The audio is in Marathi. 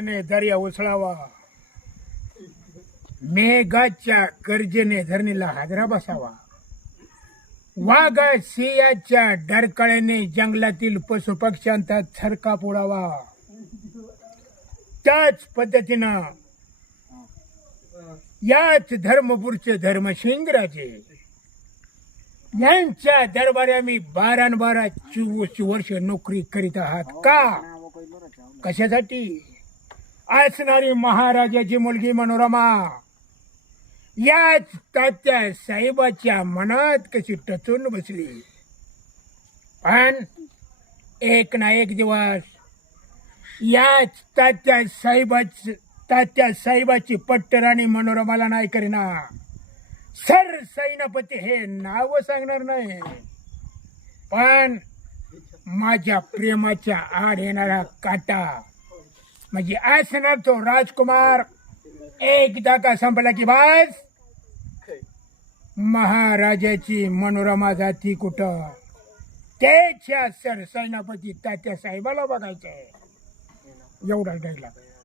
दर्या उसळावा, मेघाच्या गर्जेने धरणीला हादरा बसावा, वाघा सिंहाच्या डरकाळ्याने जंगलातील पशुपक्ष्यांचा थरकाप उडावा. त्याच पद्धतीनं याच धर्मपुरचे धर्मसिंगराजे यांच्या दरबारी मी 12-24 वर्ष नोकरी करीत आहात. का? कशासाठी? असणारी महाराजाची मुलगी मनोरमा याच तात्या साहेबाच्या मनात कशी टचून बसली. पण एक ना एक दिवस याच तात्या साहेबाची पट्टराणी मनोरमाला नाही करीना. सर सैनापती हे नाव सांगणार नाही, पण माझ्या प्रेमाच्या आड येणारा काटा म्हणजे असणार तो राजकुमार. एकदा का संपला की बस महाराजाची मनोरमा जाती कुठं, त्याच्या सर सैनापती तात्या साहेबाला बघायचंय. एवढा डायलॉग.